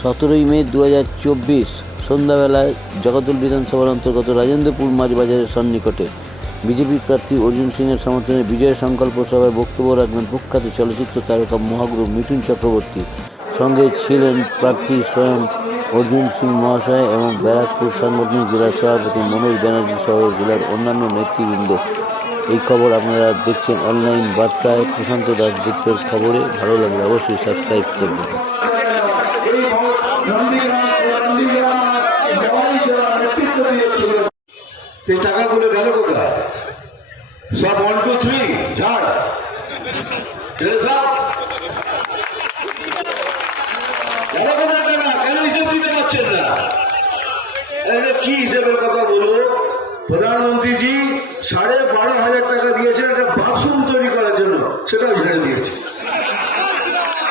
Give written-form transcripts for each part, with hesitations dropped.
17ই মে 2024 সন্ধ্যাবেলায় জগদ্দল বিধানসভার অন্তর্গত রাজেন্দ্রপুর মাঝবাজারের সন্নিকটে বিজেপির প্রার্থী অর্জুন সিংয়ের সমর্থনে বিজয় সংকল্প সভায় বক্তব্য রাখবেন প্রখ্যাত চলচ্চিত্র তারকা মহাগুরু মিঠুন চক্রবর্তী। সঙ্গে ছিলেন প্রার্থী স্বয়ং অর্জুন সিং মহাশয় এবং ব্যারাকপুর সাংগঠনিক জেলার সভাপতি মনোজ ব্যানার্জি সহ জেলার অন্যান্য নেতৃবৃন্দ। এই খবর আপনারা দেখছেন অনলাইন বার্তায় প্রশান্ত দাশগুপ্তের খবরে। ভালো লাগলে অবশ্যই সাবস্ক্রাইব করবেন। টাকাগুলো গেল কোথায়? সব 1 2 3 ঝাড় সব গেল কোথায় টাকা? কেন হিসেব দিতে পারছেন না? কি হিসেবের কথা বলবো? প্রধানমন্ত্রীজি 12,500 টাকা দিয়েছেন একটা বাথরুম তৈরি করার জন্য, সেটাও ঝেড়ে দিয়েছে।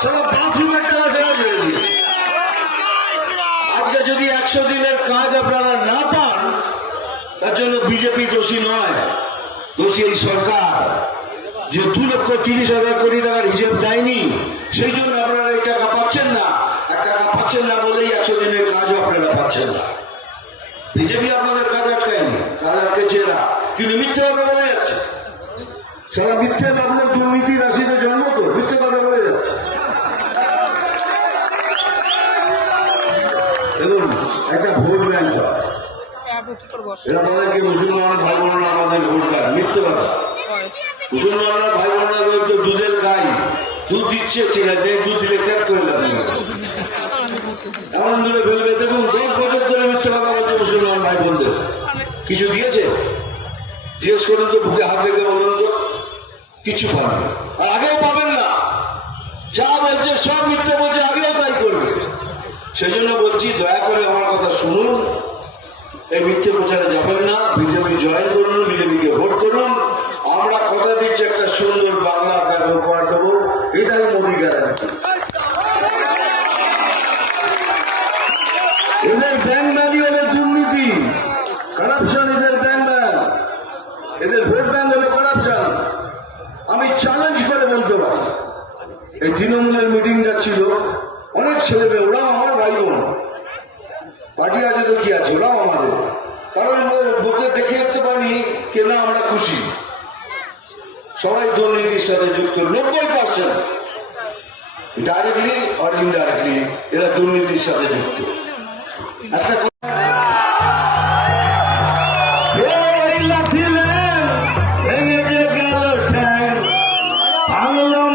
সারা বাথরুমের টাকা সেটাও ঝেড়ে দিয়েছে। আজকে যদি 100 দিনের কাজ আপনারা না পান, তার জন্য বিজেপি দোষী নয়, দোষী এই সরকার, যে 2,30,000 কোটি টাকার হিসেব দেয়নি, সেই জন্য আপনারা এই টাকা পাচ্ছেন না। এক টাকা পাচ্ছেন না বলেই 100 দিনের কাজও আপনারা পাচ্ছেন না। বিজেপি আপনাদের কাজ আটকায়নি, কাজ আটকেছে না, কিন্তু মিথ্যে কথা বলে যাচ্ছে। সারা মিথ্যে আপনার দুর্নীতি রাশিতে জন্ম, তো মিথ্যে কথা বলে যাচ্ছে। দেখুন, একটা ভোট ব্যাংক, এরা বলে কি মুসলমান ভাই বোনরা আমাদের ভোট ব্যাংক, মিথ্যে কথা। মুসলমানরা ভাই বোনরা তো দুধের গাই, দুধ দিচ্ছে, ঠিক আছে, দুধ দিলে ক্যাচ করে যাবে, এমন দূরে ফেলবে। দেখুন, 10 বছর ধরে মিথ্যে কথা বলছে মুসলমান ভাই বোনদের। কিছু দিয়েছে? জিজ্ঞেস করুন তো, বুকে হাত রেখে বলুন তো, কিছু পাবেন, আর আগেও পাবেন না। যা বলছে সব মিথ্যে বলছে, আগেও তাই করবে। সেই জন্য বলছি, দয়া করে আমার কথা শুনুন, এই মিথ্যে প্রচারে যাবেন না। বিজেপি জয়েন করুন, বিজেপিকে ভোট করুন। আমরা কথা দিচ্ছি, একটা সুন্দর বাংলা আপনাকে উপহার দেবো, এটাই মোদী গ্যারান্টি। এদের ব্যাংক ব্যালি, এদের দুর্নীতি, কারাপশন, এদের ব্যাংক ব্যাংক, এদের ভোট ব্যাংক হলো কারাপশন। আমি চ্যালেঞ্জ করে বলতে পারি, এই তৃণমূলের মিটিং যাচ্ছিল, অনেক ছেলে মেয়ে, ওরাও আমার ভাই বোন, পার্টি আছে তো কি আছে, ওরাও আমাদের। কারণ বুকে দেখে যেতে পারি কেনা আমরা খুশি। সবাই দুর্নীতির সাথে যুক্ত, 90% ডাইরেক্টলি আর ইনডাইরেক্টলি এরা দুর্নীতির সাথে যুক্ত। একটা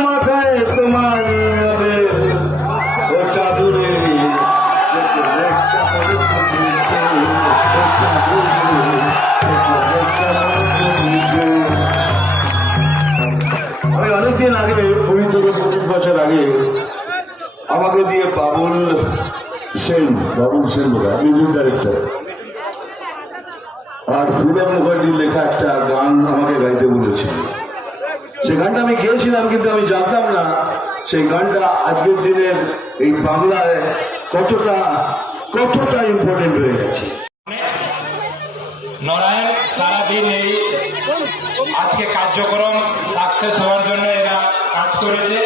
মাথায় তোমার চাদুরে আমি অনেকদিন আগে, 20-25 বছর আগে, আমাকে দিয়ে বাবুল সেন মিউজিক ডাইরেক্টর, আর ফুলক মুখার্জির লেখা একটা গান আমাকে গাইতে বলেছিল। সেই গানটা আমি গেয়েছিলাম, কিন্তু আমি জানতাম না সেই গানটা আজকের দিনের এই বাংলায় কতটা ইম্পর্টেন্ট হয়ে গেছে। নরায়ণ সারাদিন এই আজকে কার্যক্রম সাকসেস হওয়ার জন্য এরা কাজ করেছে।